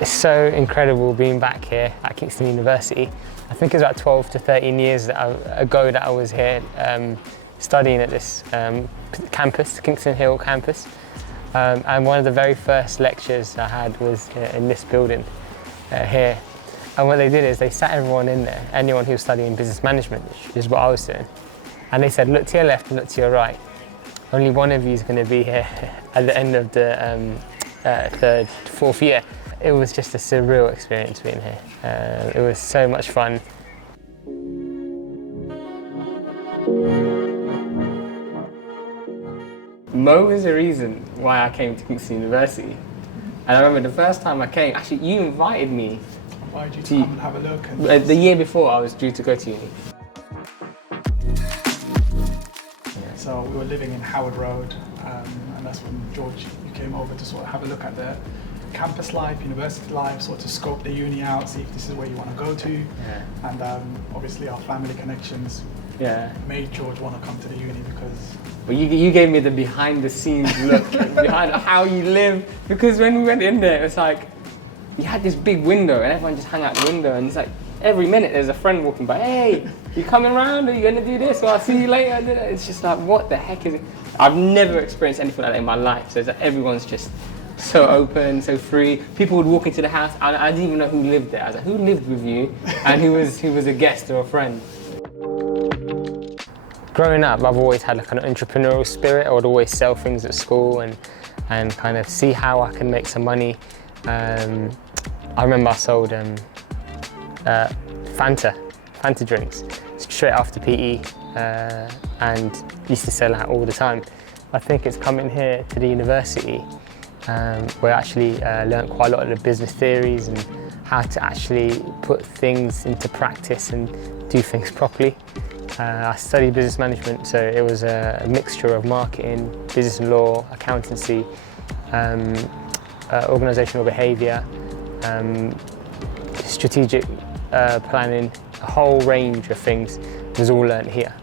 It's so incredible being back here at Kingston University. I think it was about 12 to 13 years ago that I was here studying at this campus, Kingston Hill campus. And one of the very first lectures I had was in this building here. And what they did is they sat everyone in there, anyone who was studying business management, which is what I was doing. And they said, look to your left and look to your right. Only one of you is going to be here at the end of the third, fourth year. It was just a surreal experience being here. It was so much fun. Mo was the reason why I came to Kingston University. And I remember the first time I came, actually you invited me. Why did you come and have a look? The year before I was due to go to uni. So we were living in Howard Road, and that's when George, you came over to sort of have a look at the campus life, university life, sort of scope the uni out, see if this is where you want to go to. Yeah. And obviously our family connections made George want to come to the uni because... Well, you gave me the behind the scenes look behind how you live, because when we went in there, it was like, you had this big window and everyone just hung out the window, and it's like, every minute there's a friend walking by, hey, you coming around? Are you going to do this? Or I'll see you later. It's just like, what the heck is it? I've never experienced anything like that in my life. So it's like everyone's just so open, so free. People would walk into the house, and I didn't even know who lived there. I was like, who lived with you? And who was a guest or a friend? Growing up, I've always had like an entrepreneurial spirit. I would always sell things at school and kind of see how I can make some money. I remember I sold Fanta drinks straight after PE, and used to sell that all the time. I think it's coming here to the university where I actually learned quite a lot of the business theories and how to actually put things into practice and do things properly. I studied business management, so it was a mixture of marketing, business and law, accountancy, organisational behaviour, strategic planning, a whole range of things was all learnt here.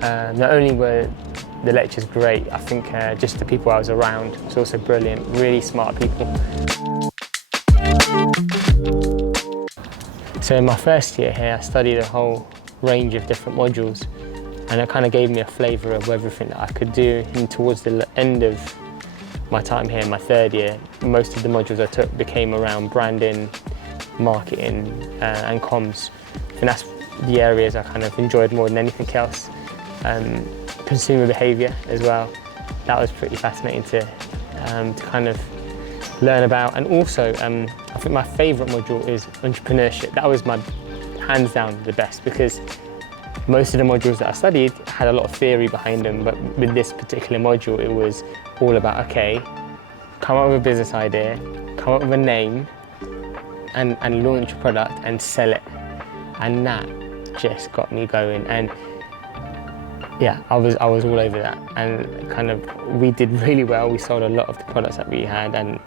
Not only were the lectures great, I think just the people I was around was also brilliant, really smart people. So in my first year here, I studied a whole range of different modules, and it kind of gave me a flavour of everything that I could do. And towards the end of my time here, my third year, most of the modules I took became around branding, marketing and comms. And that's the areas I kind of enjoyed more than anything else. Consumer behaviour as well. That was pretty fascinating to kind of learn about. And also, I think my favourite module is entrepreneurship. That was my hands down the best, because most of the modules that I studied had a lot of theory behind them, but with this particular module it was all about, okay, come up with a business idea, come up with a name and launch a product and sell it. And that just got me going, and yeah, I was all over that, and kind of we did really well. We sold a lot of the products that we had, and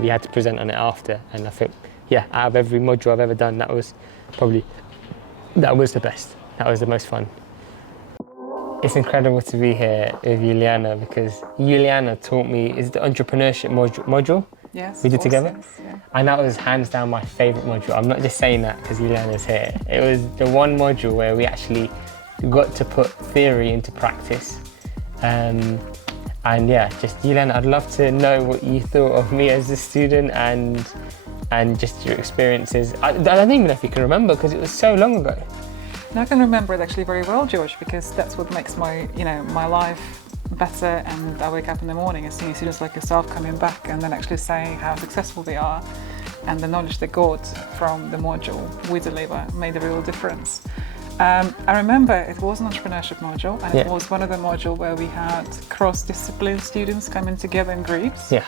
we had to present on it after, and I think, yeah, out of every module I've ever done, that was the best. That was the most fun. It's incredible to be here with Juliana, because Juliana taught me, is the entrepreneurship module yes, we did together. Yeah. And that was hands down my favourite module. I'm not just saying that because Juliana's here. It was the one module where we actually got to put theory into practice. And yeah, just Juliana, I'd love to know what you thought of me as a student and just your experiences. I don't even know if you can remember, because it was so long ago. And I can remember it actually very well, George, because that's what makes my, my life better. And I wake up in the morning and seeing students like yourself coming back and then actually saying how successful they are, and the knowledge they got from the module we deliver made a real difference. I remember it was an entrepreneurship module, and it was one of the modules where we had cross-discipline students coming together in groups. Yeah.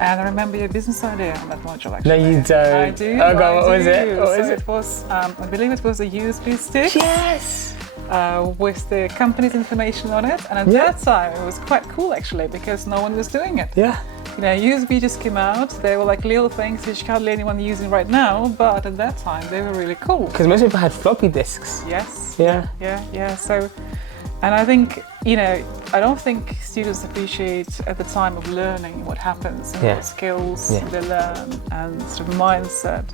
And I remember your business idea on that module, actually. No, you don't. I do. Oh God, what was it? It was, I believe it was a USB stick. Yes! with the company's information on it. And at that time, it was quite cool actually, because no one was doing it. Yeah. You know, USB just came out. They were like little things which hardly anyone using right now, but at that time they were really cool. Because most people had floppy disks. Yes. Yeah. Yeah. So, and I think, you know, I don't think students appreciate at the time of learning what happens and what skills they learn and sort of mindset.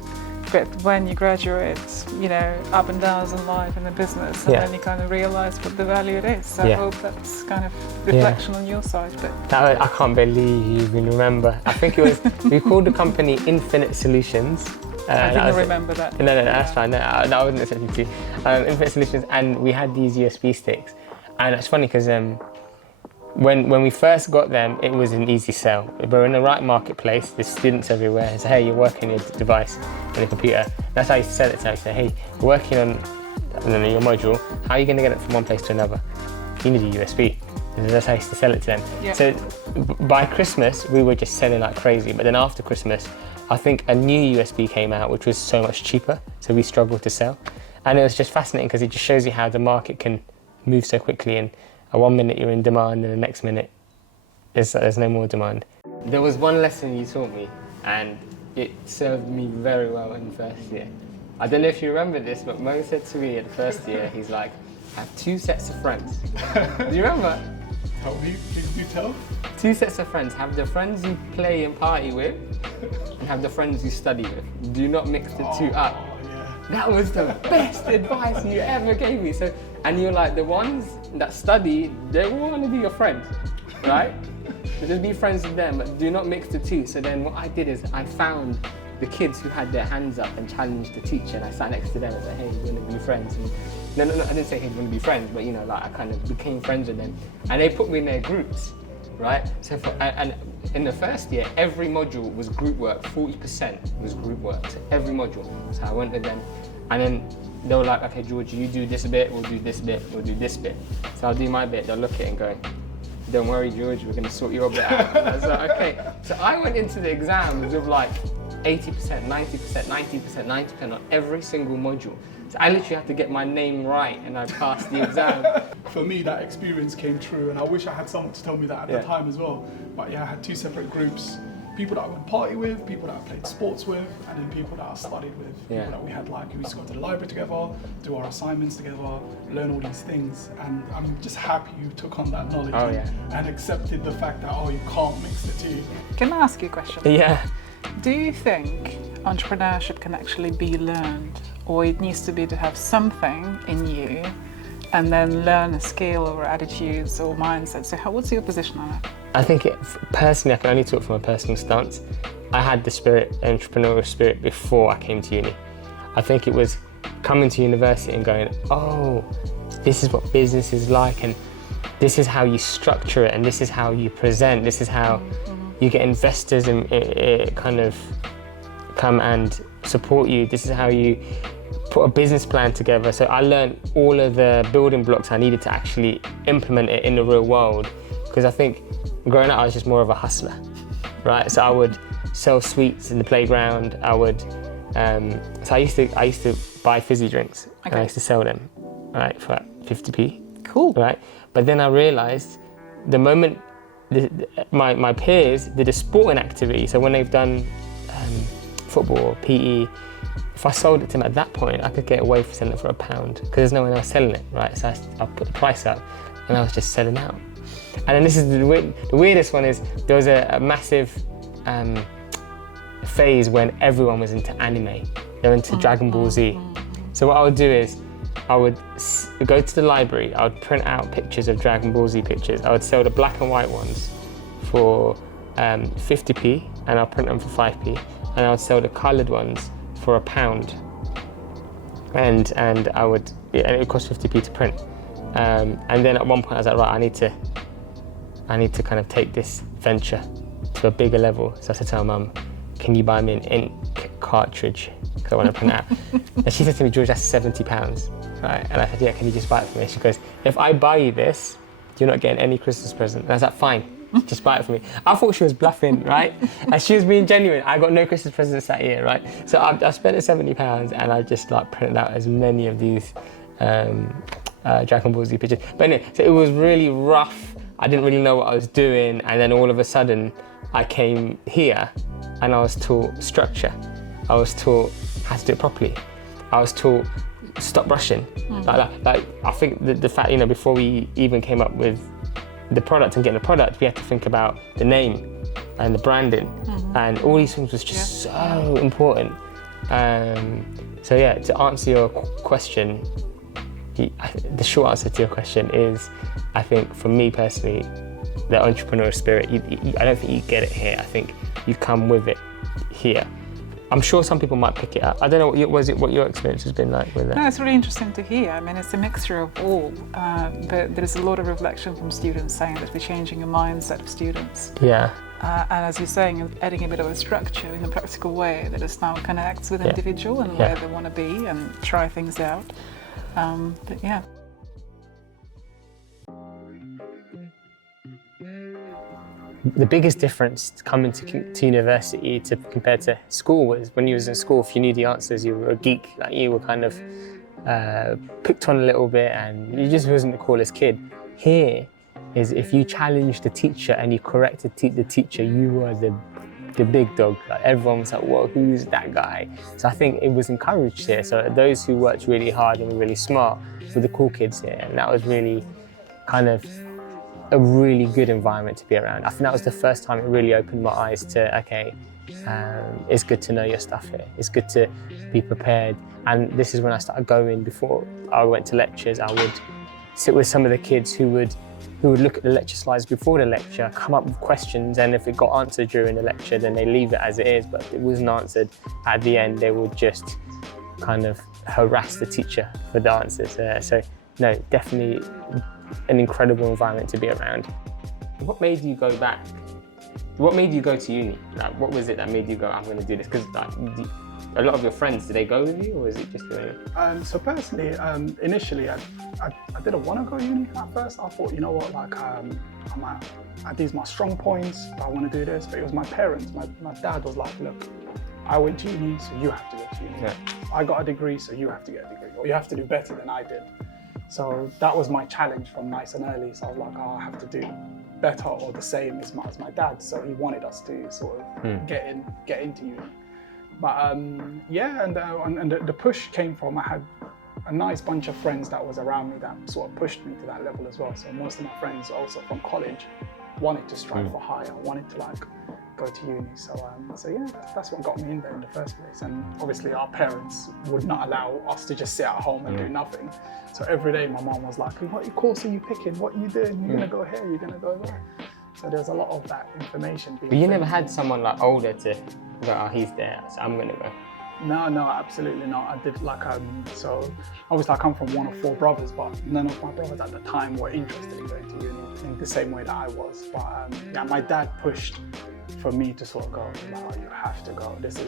But when you graduate, you know, up and downs in life and in business, and then you kind of realise what the value it is. So I hope that's kind of reflection on your side. But I can't believe you even remember. I think it was, we called the company Infinite Solutions. I think I remember that. No, that's fine. No, I wasn't expecting to. Infinite Solutions, and we had these USB sticks. And it's funny because when we first got them, it was an easy sell. We're in the right marketplace, there's students everywhere. It's, hey, you're working on your device, on your computer. That's how I used to sell it to them. I say, hey, you're working on your module, how are you going to get it from one place to another? You need a USB. And that's how I used to sell it to them. Yeah. So by Christmas, we were just selling like crazy. But then after Christmas, I think a new USB came out, which was so much cheaper. So we struggled to sell. And it was just fascinating because it just shows you how the market can move so quickly. And 1 minute you're in demand and the next minute there's no more demand. There was one lesson you taught me and it served me very well in the first year. I don't know if you remember this, but Mo said to me at the first year, he's like, I have 2 sets of friends. Do you remember? Help me, can you tell? 2 sets of friends. Have the friends you play and party with and have the friends you study with. Do not mix the two up. Yeah. That was the best advice you ever gave me. So, and you're like, the ones that study, they want to be your friends, right? So just be friends with them, but do not mix the two. So then what I did is I found the kids who had their hands up and challenged the teacher, and I sat next to them and said, hey, you want to be friends? And no, I didn't say, hey, you want to be friends, but you know, like I kind of became friends with them. And they put me in their groups, right? So and in the first year, every module was group work, 40% was group work, so every module. So I went with them, and then they were like, okay, George, you do this bit, we'll do this bit, we'll do this bit. So I'll do my bit, they'll look at it and go, don't worry, George, we're gonna sort your bit out. I was like, okay. So I went into the exams with like 80%, 90%, 90%, 90% on every single module. So I literally had to get my name right and I passed the exam. For me, that experience came true, and I wish I had someone to tell me that at the time as well. But yeah, I had 2 separate groups. People that I would party with, people that I played sports with, and then people that I studied with. People that we had like, we used to go to the library together, do our assignments together, learn all these things. And I'm just happy you took on that knowledge and accepted the fact that, you can't mix the two. Can I ask you a question? Yeah. Do you think entrepreneurship can actually be learned, or it needs to be to have something in you and then learn a skill or attitudes or mindset? So what's your position on it? I think personally, I can only talk from a personal stance. I had the entrepreneurial spirit before I came to uni. I think it was coming to university and going, oh, this is what business is like, and this is how you structure it, and this is how you present, this is how you get investors and kind of come and support you. This is how you put a business plan together. So I learned all of the building blocks I needed to actually implement it in the real world. Because I think growing up, I was just more of a hustler, right? So I would sell sweets in the playground. I would, so I used to buy fizzy drinks and I used to sell them, right, for like 50p. Cool. Right, but then I realised the moment my peers did a sporting activity, so when they've done football or PE, if I sold it to them at that point, I could get away for selling it for £1 because there's no one else selling it, right? So I put the price up and I was just selling out. And then this is the weirdest one is there was a massive phase when everyone was into anime. They were into Dragon Ball Z. So what I would do is I would go to the library, I would print out pictures of Dragon Ball Z pictures. I would sell the black and white ones for 50p and I'll print them for 5p. And I would sell the coloured ones for £1. And I would, and it would cost 50p to print. And then at one point I was like, right, I need to kind of take this venture to a bigger level. So I said to my mum, can you buy me an ink cartridge? Because I want to print it out. And she said to me, George, that's £70. Right? And I said, yeah, can you just buy it for me? She goes, if I buy you this, you're not getting any Christmas present. And I was like, fine, just buy it for me. I thought she was bluffing, right? And she was being genuine. I got no Christmas presents that year, right? So I spent the £70 and I just like printed out as many of these Dragon Ball Z pictures. But anyway, so it was really rough. I didn't really know what I was doing, and then all of a sudden I came here and I was taught structure. I was taught how to do it properly. I was taught stop rushing. Like I think the fact, before we even came up with the product and getting the product, we had to think about the name and the branding, and all these things was just so important. So yeah, to answer your question, the short answer to your question is, I think for me personally, the entrepreneurial spirit, I don't think you get it here. I think you come with it here. I'm sure some people might pick it up. I don't know, what your experience has been like with that? No, it's really interesting to hear. I mean, it's a mixture of all, but there's a lot of reflection from students saying that we're changing a mindset of students. Yeah. And as you're saying, adding a bit of a structure in a practical way that is now connects with the individual and where they want to be and try things out. But yeah. The biggest difference coming to university compared to school was when you was in school, if you knew the answers, you were a geek. Like you were kind of picked on a little bit and you just wasn't the coolest kid. Here is if you challenged the teacher and you corrected the teacher, you were the big dog. Like everyone was like, whoa, who's that guy? So I think it was encouraged here. So those who worked really hard and were really smart were the cool kids here. And that was really kind of a really good environment to be around. I think that was the first time it really opened my eyes to, okay, it's good to know your stuff here. It's good to be prepared. And this is when I started going. Before I went to lectures, I would sit with some of the kids who would look at the lecture slides before the lecture, come up with questions, and if it got answered during the lecture, then they leave it as it is. But if it wasn't answered at the end, they would just kind of harass the teacher for the answers. So no, definitely an incredible environment to be around. What made you go back? What made you go to uni? Like, what was it that made you go, I'm going to do this? Because like, a lot of your friends, did they go with you, or was it just So personally, initially, I didn't want to go to uni at first. I thought, you know what, like, these are my strong points, I want to do this. But it was my parents. My dad was like, look, I went to uni, so you have to go to uni. Yeah. I got a degree, so you have to get a degree, or you have to do better than I did. So that was my challenge from nice and early. So I was like, oh, I have to do better or the same as my dad. So he wanted us to sort of get into uni. But yeah, and the push came from, I had a nice bunch of friends that was around me that sort of pushed me to that level as well. So most of my friends also from college wanted to strive for higher, wanted to like go to uni. So yeah, that's what got me in there in the first place. And obviously our parents would not allow us to just sit at home and do nothing. So every day my mom was like, what course are you picking? What are you doing? You're gonna go here, you're gonna go there. So there's a lot of that information. But you never had someone like older to go, oh, he's there, so I'm gonna go. No, absolutely not. I did like, so obviously I come from one of 4 brothers, but none of my brothers at the time were interested in going to uni in the same way that I was. But yeah, my dad pushed for me to sort of go, oh, you have to go. This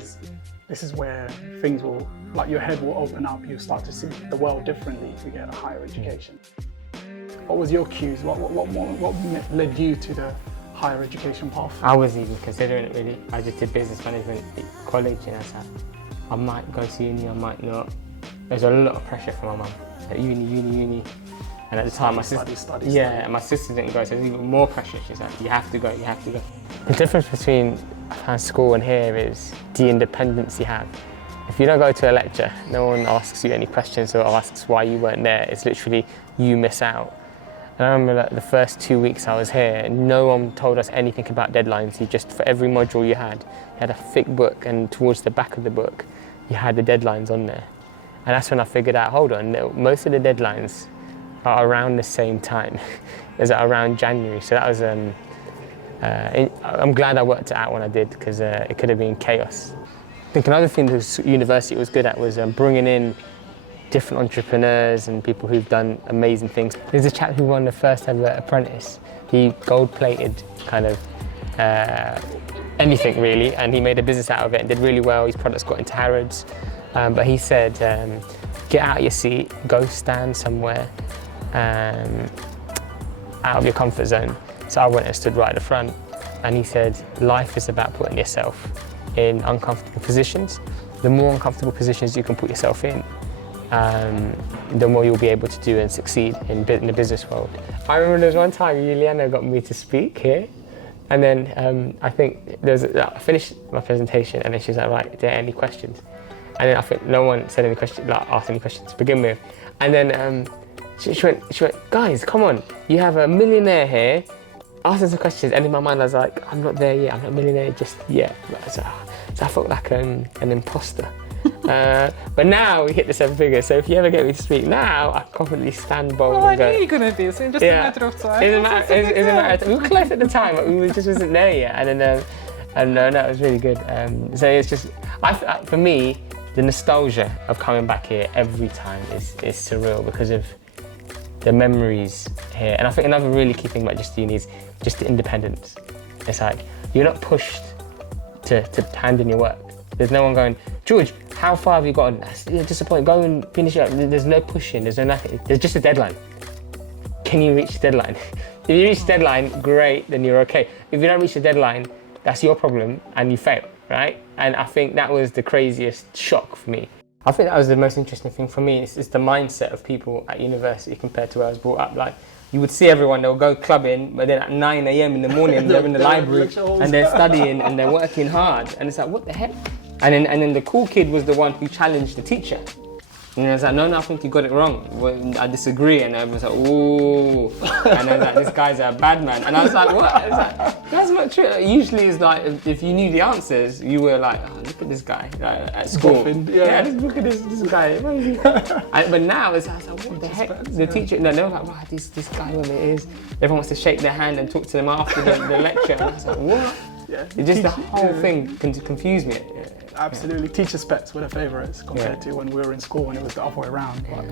is where things will, like your head will open up, you'll start to see the world differently if you get a higher education. What was your cues? What led you to the higher education path? I wasn't even considering it really. I just did business management at college and I said, I might go to uni, I might not. There's a lot of pressure from my mum. Like, uni. And at the time, my sister, and my sister didn't go, so there's even more pressure. She's like, you have to go. The difference between school and here is the independence you have. If you don't go to a lecture, no one asks you any questions or asks why you weren't there. It's literally, you miss out. And I remember that the first 2 weeks I was here, no one told us anything about deadlines. You just, for every module you had a thick book, and towards the back of the book, you had the deadlines on there. And that's when I figured out, hold on, most of the deadlines are around the same time. Is around January. So that was, I'm glad I worked it out when I did, because it could have been chaos. I think another thing the university was good at was bringing in different entrepreneurs and people who've done amazing things. There's a chap who won the first ever apprentice. He gold-plated kind of anything really, and he made a business out of it and did really well. His products got into Harrods. But he said, get out of your seat, go stand somewhere out of your comfort zone. So I went and stood right at the front, and he said, life is about putting yourself in uncomfortable positions. The more uncomfortable positions you can put yourself in, the more you'll be able to do and succeed in the business world. I remember there was one time Juliana got me to speak here, and then I think I finished my presentation, and then she was like, right, are there any questions? And then I think no one said any questions, like asked any questions to begin with. And then she went, guys, come on, you have a millionaire here, ask us some questions. And in my mind I was like, I'm not there yet, I'm not a millionaire just yet. So I felt like an imposter. But now we hit the 7 figures, so if you ever get me to speak now, I confidently stand bold. Well, I knew you were going to be, so just a matter of time. It's a matter of time. We were close at the time, but we just wasn't there yet. And then, it was really good. So it's just, for me, the nostalgia of coming back here every time is surreal because of the memories here. And I think another really key thing about just uni is just the independence. It's like, you're not pushed to hand in your work. There's no one going, George, how far have you gotten? You're disappointed, go and finish it up. There's no pushing, there's no nothing. There's just a deadline. Can you reach the deadline? If you reach the deadline, great, then you're okay. If you don't reach the deadline, that's your problem and you fail, right? And I think that was the craziest shock for me. I think that was the most interesting thing for me, is the mindset of people at university compared to where I was brought up. Like, you would see everyone, they'll go clubbing, but then at 9 a.m. in the morning, they're in the library and they're studying and they're working hard. And it's like, what the heck? And then the cool kid was the one who challenged the teacher. And I was like, no, I think you got it wrong. Well, I disagree. And I was like, ooh. And then like, this guy's a bad man. And I was like, what? It's like, that's not true. Usually it's like, if you knew the answers, you were like, oh, look at this guy at school. Look at this guy. But now it's like, what the heck? The teacher, no, they were like, wow, this guy, whatever it is. Everyone wants to shake their hand and talk to them after the lecture. And I was like, what? Yeah. It just, the whole thing confused me. Absolutely. Teacher specs were the favourites compared to when we were in school and it was the other way around. But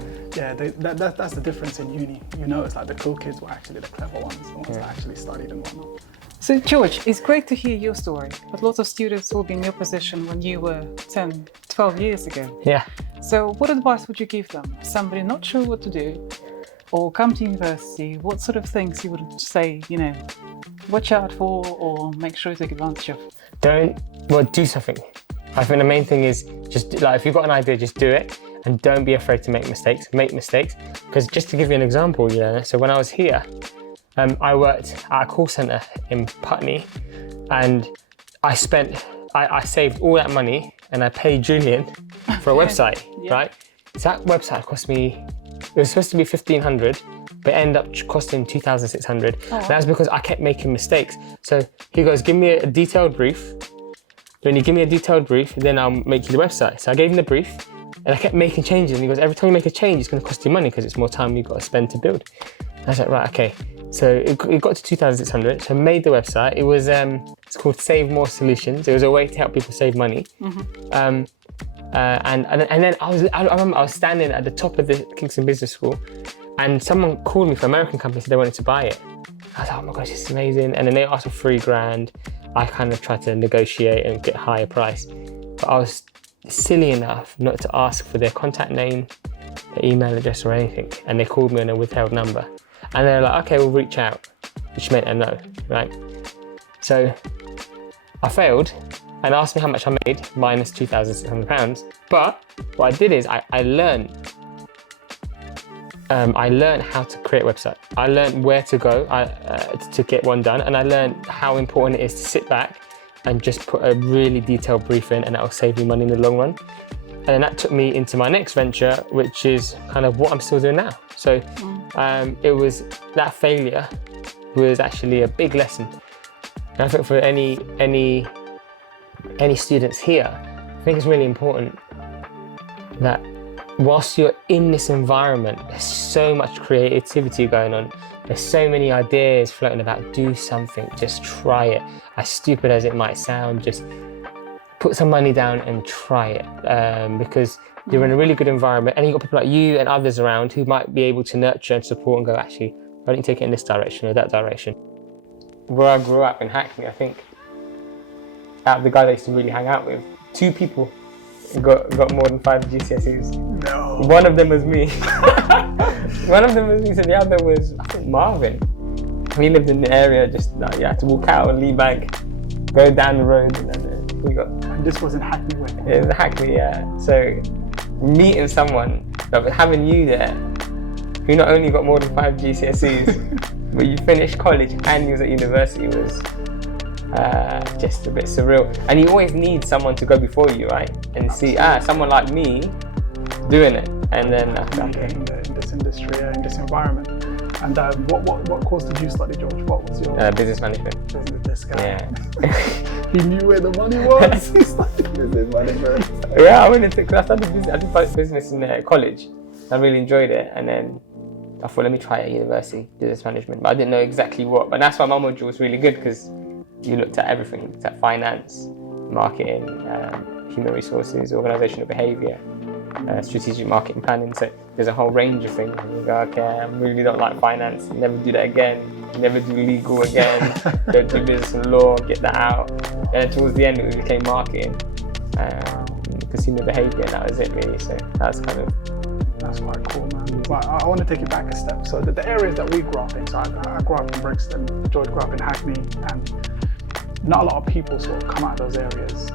that's the difference in uni. You notice like the cool kids were actually the clever ones, the ones that actually studied and whatnot. So George, it's great to hear your story, but lots of students will be in your position when you were 10, 12 years ago. Yeah. So what advice would you give them? Somebody not sure what to do or come to university, what sort of things you would say, watch out for or make sure you take advantage of? Do something. I think the main thing is just like, if you've got an idea, just do it and don't be afraid to make mistakes. Because just to give you an example, so when I was here, I worked at a call centre in Putney and I saved all that money and I paid Julian for a website, right? So that website cost me, it was supposed to be 1,500, but it ended up costing 2,600. That's because I kept making mistakes. So he goes, give me a detailed brief. When you give me a detailed brief, then I'll make you the website. So I gave him the brief and I kept making changes. And he goes, every time you make a change, it's going to cost you money because it's more time you've got to spend to build. And I was like, right, okay. So it got to 2,600. So I made the website. It was, it's called Save More Solutions. It was a way to help people save money. And then I remember I was standing at the top of the Kingston Business School and someone called me from an American company, said they wanted to buy it. I was like, oh my gosh, this is amazing. And then they asked for $3,000. I kind of tried to negotiate and get a higher price. But I was silly enough not to ask for their contact name, their email address or anything. And they called me on a withheld number. And they're like, okay, we'll reach out, which meant a no, right? So I failed and asked me how much I made, minus £2,600. But what I did is I learned how to create a website. I learned where to go to get one done, and I learned how important it is to sit back and just put a really detailed brief in, and that will save me money in the long run. And then that took me into my next venture, which is kind of what I'm still doing now. So it was, that failure was actually a big lesson. And I think for any students here, I think it's really important that whilst you're in this environment, there's so much creativity going on. There's so many ideas floating about. Do something, just try it. As stupid as it might sound, just put some money down and try it. Because you're in a really good environment and you've got people like you and others around who might be able to nurture and support and go, actually, why don't you take it in this direction or that direction? Where I grew up in Hackney, I think, out of the guy that I used to really hang out with, 2 people got more than 5 GCSEs. No. One of them was me. One of them was me, so the other was, I think, Marvin. We lived in the area, just you had to walk out on Lee Bank, go down the road, and then we got... And this was in Hackney way? It was Hackney, yeah. So meeting someone But having you there, who not only got more than 5 GCSEs, but you finished college and you was at university, was just a bit surreal. And you always need someone to go before you, right? And see, someone like me doing it. And then in this industry, in this environment. And what course did you study, George? What was your business management? This guy. Yeah. He knew where the money was. He studied business management. Yeah, I went into because I did business in college. I really enjoyed it, and then I thought, let me try it at university, business management. But I didn't know exactly what. But that's why my module was really good, because you looked at everything. You looked at finance, marketing, human resources, organizational behavior, strategic marketing planning. So there's a whole range of things. And you go, okay, I really don't like finance. Never do that again. Never do legal again. Go do business and law, get that out. And towards the end, it became marketing, consumer behavior, and that was it really. So that's quite cool, man. But I want to take it back a step. So the areas that we grew up in, so I grew up in Brixton, George grew up in Hackney, and not a lot of people sort of come out of those areas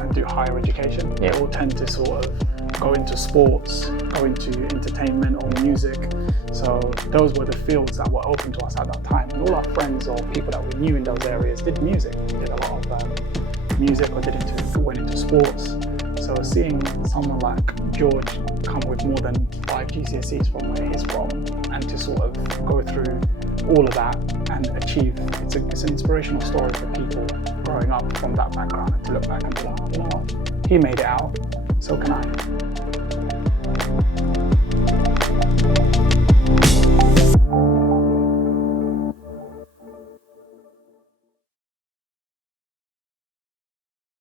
and do higher education. They all tend to sort of go into sports, go into entertainment or music. So those were the fields that were open to us at that time. And all our friends or people that we knew in those areas did music, did a lot of music, or went into sports. So seeing someone like George come with more than 5 GCSEs from where he's from, and to sort of go through all of that and achieve, it's an inspirational story for people growing up from that background, and to look back and be like, you know what, he made it out, so can I.